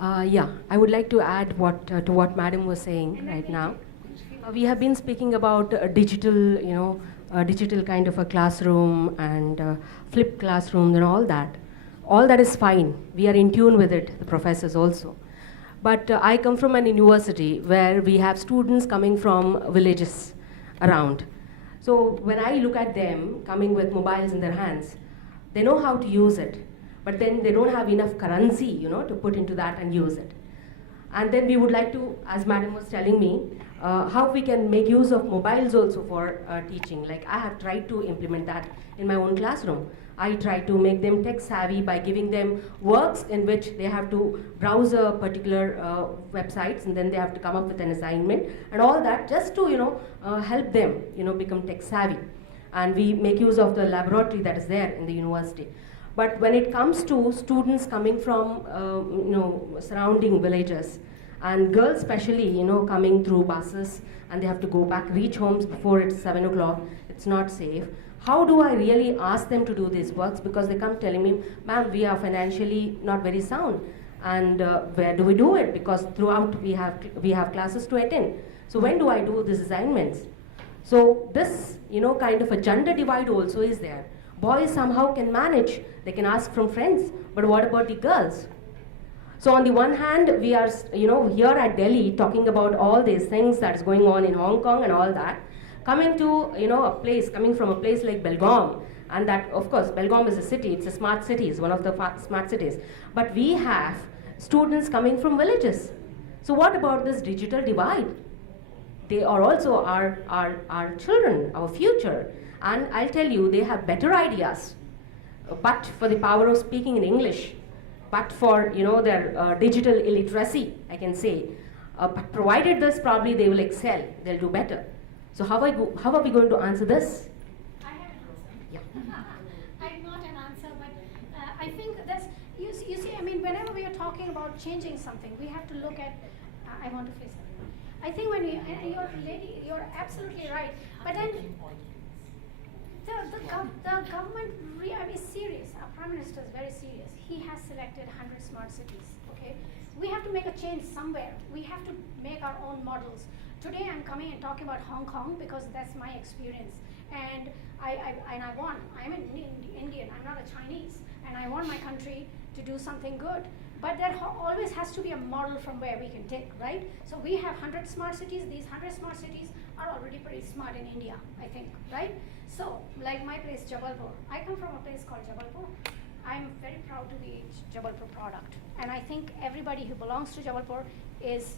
Yeah, I would like to add to what Madam was saying right now. We have been speaking about digital kind of a classroom and flipped classrooms and all that. All that is fine. We are in tune with it, the professors also. But I come from an university where we have students coming from villages around. So when I look at them coming with mobiles in their hands, they know how to use it, but then they don't have enough currency, to put into that and use it. And then we would like to, as Madam was telling me, how we can make use of mobiles also for teaching. Like I have tried to implement that in my own classroom. I try to make them tech savvy by giving them works in which they have to browse a particular websites, and then they have to come up with an assignment and all that, just to help them become tech savvy. And we make use of the laboratory that is there in the university. But when it comes to students coming from surrounding villages, and girls especially coming through buses, and they have to go back, reach homes before it's 7 o'clock, it's not safe. How do I really ask them to do these works? Because they come telling me, ma'am, we are financially not very sound, and where do we do it? Because throughout we have classes to attend. So when do I do these assignments? So this kind of a gender divide also is there. Boys somehow can manage, they can ask from friends, but what about the girls? So on the one hand, we are here at Delhi talking about all these things that is going on in Hong Kong and all that, coming from a place like Belgaum, and that, of course, Belgaum is a city, it's a smart city, it's one of the smart cities. But we have students coming from villages. So what about this digital divide? They are also our children, our future. And I'll tell you, they have better ideas, but for the power of speaking in English, but for their digital illiteracy, I can say. But provided this, probably they will excel, they'll do better. So how are we going to answer this? I have an answer. Yeah. I'm not an answer, but I think that's, you see, I mean, whenever we are talking about changing something, we have to look at, I want to face it. I think when you're absolutely right, but then the government is serious. Our Prime Minister is very serious. He has selected 100 smart cities, okay? We have to make a change somewhere. We have to make our own models. Today I'm coming and talking about Hong Kong because that's my experience. And I want, I'm an Indian, I'm not a Chinese, and I want my country to do something good. But there always has to be a model from where we can take, right? So we have 100 smart cities. These 100 smart cities are already pretty smart in India, I think, right? So, like my place, Jabalpur. I come from a place called Jabalpur. I'm very proud to be a Jabalpur product. And I think everybody who belongs to Jabalpur is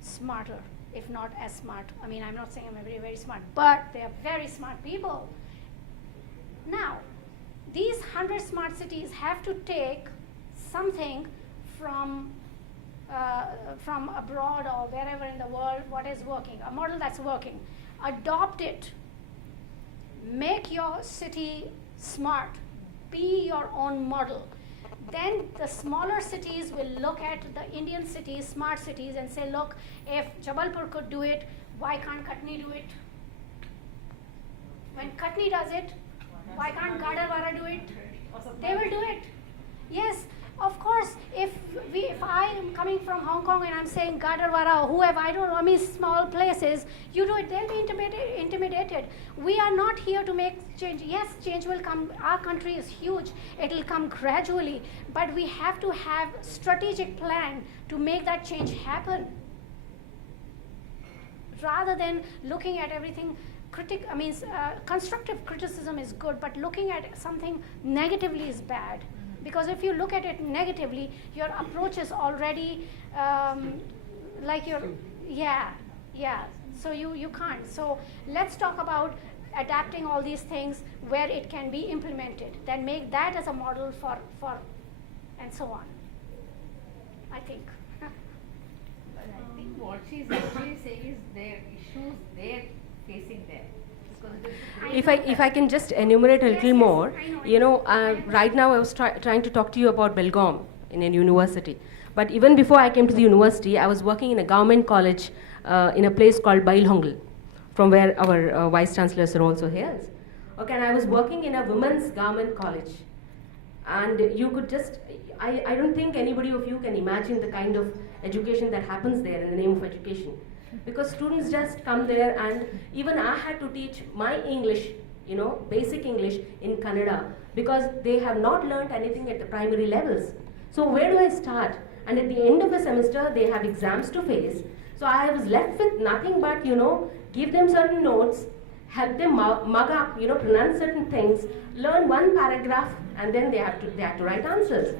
smarter, if not as smart. I mean, I'm not saying I'm very, very smart, but they are very smart people. Now, these 100 smart cities have to take something from abroad or wherever in the world, what is working, a model that's working. Adopt it. Make your city smart. Be your own model. Then the smaller cities will look at the Indian cities, smart cities, and say, look, if Jabalpur could do it, why can't Katni do it? When Katni does it, why can't Gadarwara do it? They will do it. Yes, of course, if I am coming from Hong Kong and I'm saying Gadarwara or whoever, I don't know, I mean small places, you do it, they'll be intimidated. We are not here to make change. Yes, change will come. Our country is huge. It will come gradually. But we have to have strategic plan to make that change happen. Rather than looking at everything, constructive criticism is good, but looking at something negatively is bad. Because if you look at it negatively, your approach is already so you can't. So let's talk about adapting all these things where it can be implemented. Then make that as a model for and so on, I think. But I think what she's actually saying is there issues they're facing there. If I can just enumerate a little more, right now I was trying to talk to you about Belgaum in a university. But even before I came to the university, I was working in a government college in a place called Bailhongl, from where our Vice Chancellor sir also hails. Okay, and I was working in a women's government college. And you could just, I don't think anybody of you can imagine the kind of education that happens there in the name of education. Because students just come there, and even I had to teach my English, basic English in Kannada, because they have not learnt anything at the primary levels. So where do I start? And at the end of the semester, they have exams to face. So I was left with nothing but, give them certain notes, help them mug up, pronounce certain things, learn one paragraph, and then they have to write answers.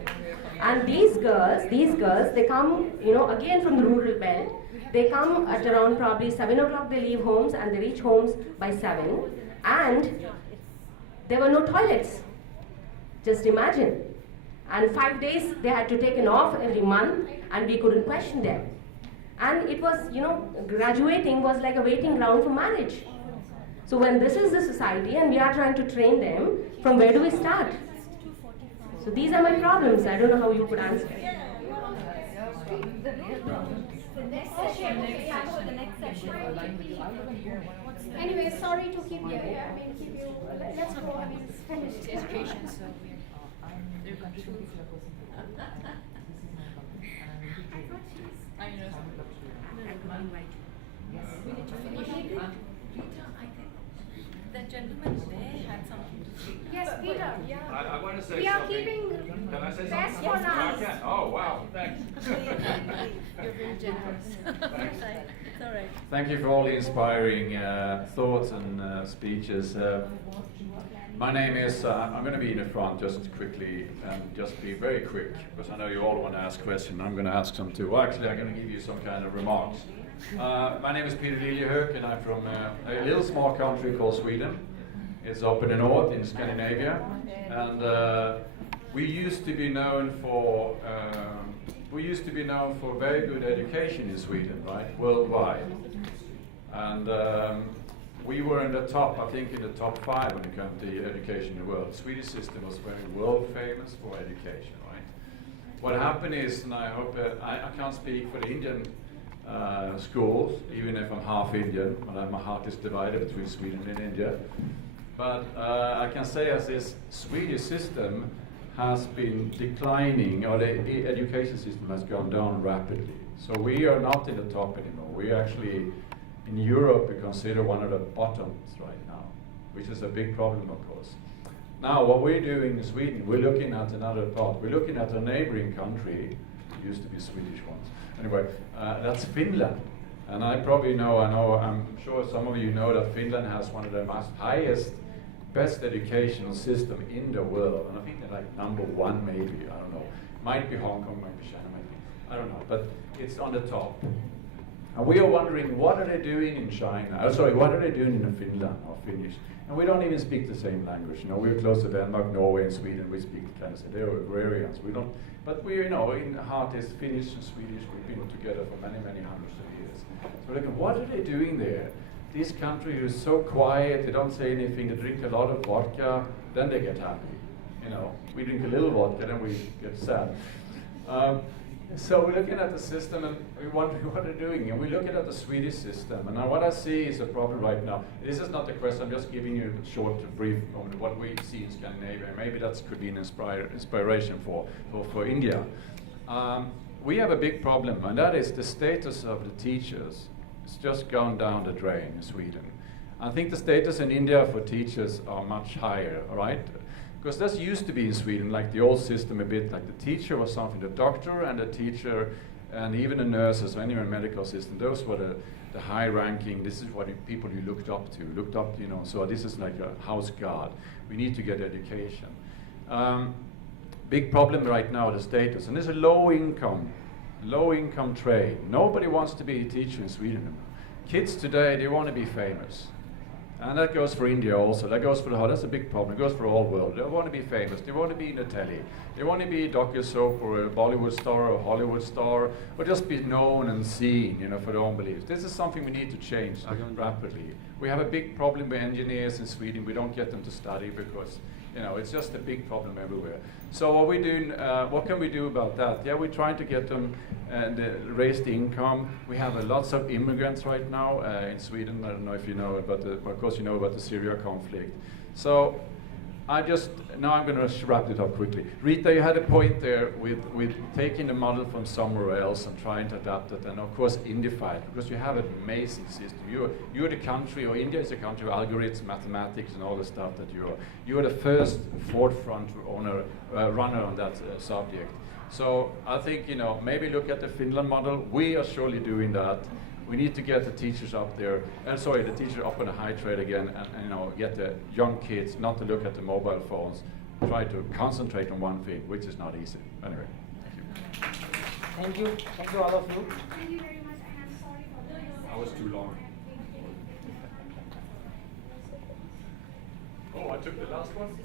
And these girls, they come, again from the rural belt. They come at around probably 7 o'clock. They leave homes and they reach homes by 7. And there were no toilets. Just imagine. And 5 days they had to take an off every month, and we couldn't question them. And it was, graduating was like a waiting ground for marriage. So when this is the society and we are trying to train them, from where do we start? So these are my problems. I don't know how you could answer. The next session. Anyway, sorry to keep you. Keep you. Let's go. It's finished. Education, so they're controlled. I know. Yes. We need to finish. Rita, I think that gentleman there had something to say. Yes, Peter. Yeah. I want to say We are something. keeping Can I say best something? for last. I can. Oh, wow. Thanks. You're very generous. It's all right. Thank you for all the inspiring thoughts and speeches. My name is, I'm going to be in the front just quickly and just be very quick, because I know you all want to ask questions. I'm going to ask some too. Well, actually, I'm going to give you some kind of remarks. My name is Peter Liljehöök, and I'm from a little small country called Sweden. It's up in the north in Scandinavia, and we used to be known for very good education in Sweden, right, worldwide, and we were in the top, I think, in the top 5 when it comes to education in the world. The Swedish system was very world famous for education, right? What happened is, and I hope I can't speak for the Indian schools, even if I'm half Indian, but my heart is divided between Sweden and India. But I can say as this Swedish system has been declining, or the education system has gone down rapidly. So we are not in the top anymore. We actually, in Europe, we consider one of the bottoms right now, which is a big problem, of course. Now, what we're doing in Sweden, we're looking at another part. We're looking at a neighboring country, used to be Swedish ones. Anyway, that's Finland. And I'm sure some of you know that Finland has one of the highest, best educational system in the world. And I think they're like number 1 maybe, I don't know. Might be Hong Kong, might be China, might be, I don't know, but it's on the top. And we are wondering, what are they doing in China? What are they doing in Finland or Finnish? And we don't even speak the same language. We're close to Denmark, Norway, and Sweden. We speak kind of, they're agrarians. We don't, but we, in the heart is Finnish and Swedish. We've been together for many, many hundreds of years. So look, what are they doing there? This country is so quiet. They don't say anything. They drink a lot of vodka. Then they get happy. We drink a little vodka, then we get sad. So we're looking at the system and we wonder what they're doing. And we're looking at the Swedish system. And now what I see is a problem right now. This is not the question, I'm just giving you a short, brief moment of what we see in Scandinavia. Maybe that could be an inspiration for India. We have a big problem, and that is the status of the teachers. It's just gone down the drain in Sweden. I think the status in India for teachers are much higher, all right? Because that used to be in Sweden, like the old system a bit, like the teacher was something, the doctor and the teacher, and even the nurses, or any medical system, those were the high ranking, this is what people you looked up to, so this is like a house guard. We need to get education. Big problem right now, the status, and there's a low income trade. Nobody wants to be a teacher in Sweden. Kids today, they want to be famous. And that goes for India also. That goes for that's a big problem. It goes for the whole world. They want to be famous. They want to be in the telly. They want to be a docu-soap or a Bollywood star or a Hollywood star, or just be known and seen, for their own beliefs. This is something we need to change rapidly. We have a big problem with engineers in Sweden. We don't get them to study because, it's just a big problem everywhere. So what we doing? What can we do about that? Yeah, we're trying to get them and raise the income. We have lots of immigrants right now in Sweden. I don't know if you know about of course you know about the Syria conflict. So now I'm going to wrap it up quickly. Rita, you had a point there with taking the model from somewhere else and trying to adapt it, and of course Indify it, because you have an amazing system. You're the country, or India is a country of algorithms, mathematics, and all the stuff that you're the first forefront runner on that subject. So I think, maybe look at the Finland model. We are surely doing that. We need to get the teachers up there, the teachers up on the high trade again, and get the young kids not to look at the mobile phones, try to concentrate on one thing, which is not easy. Anyway, thank you. Thank you all of you. Thank you very much, and I'm sorry for this. That was too long. Oh, I took the last one?